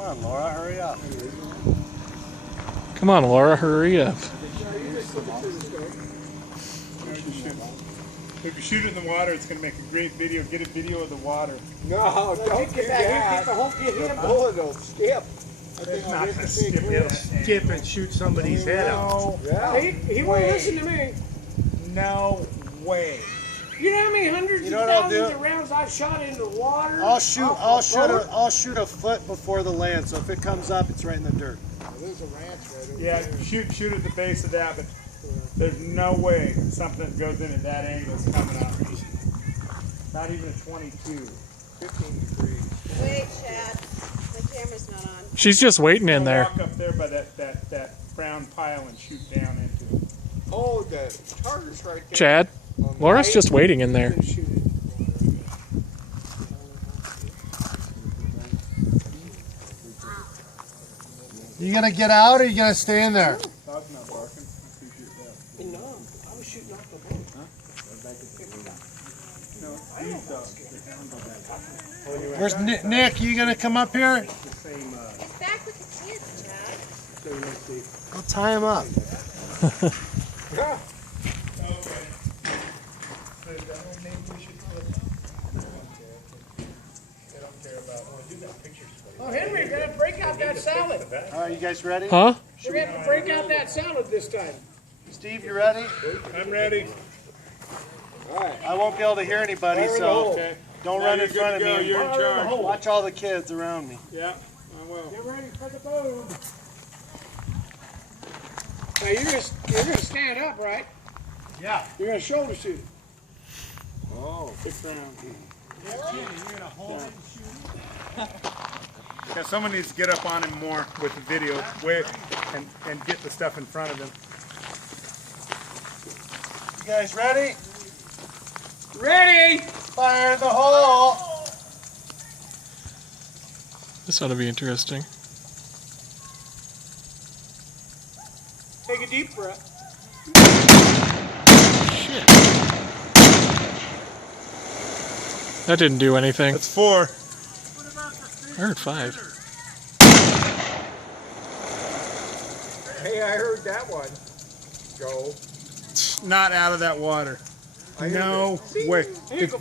Come on, Laura, hurry up. Come on, Laura, hurry up. If you shoot it in the water, it's going to make a great video. Get a video of the water. No, don't get that. The bullet will skip. It's not going to skip. It'll skip and shoot somebody's head off. Yeah. He won't listen to me. No way. You know how many hundreds You know of what I'll thousands do? of rounds I've shot into water? I'll shoot a foot before the land, so if it comes up, it's right in the dirt. There's a ranch right over Yeah, there. shoot at the base of that, but there's no way something that goes in at that angle is coming up. Not even a 22. 15 degrees. Wait, Chad. The camera's not on. She's just waiting in I'll there. walk up there by that brown pile and shoot down into it. Oh, the target's right there. Chad, On the Laura's right. just waiting in there. You gonna get out or you gonna stay in there? Dog's not barking. I appreciate that. No, I was shooting off the boat. No, these dogs, the hound dog. Where's Nick? You gonna come up here? He's back with the kids, Chad. I'll tie him up. Yeah. Oh, Henry, we're going to break out that salad. All right, you guys ready? Huh? We're going to have to break out that salad this time. Steve, you ready? I'm ready. All right. I won't be able to hear anybody, Fire in the so hole. Okay. don't Now run you're in good front to of go. me. You're in charge. Watch all the kids around me. Yeah, I will. Get ready for the boom. Now you're gonna stand up, right? Yeah. You're gonna shoulder shoot it. Oh. It's round. You're gonna hold it and shoot it? Yeah, someone needs to get up on him more with the video and get the stuff in front of him. You guys ready? Ready? Fire in the hole! This ought to be interesting. Take a deep breath. Shit. That didn't do anything. That's 4. I heard 5. Hey, I heard that one. Go. Not out of that water. I heard No it. way. Here you go.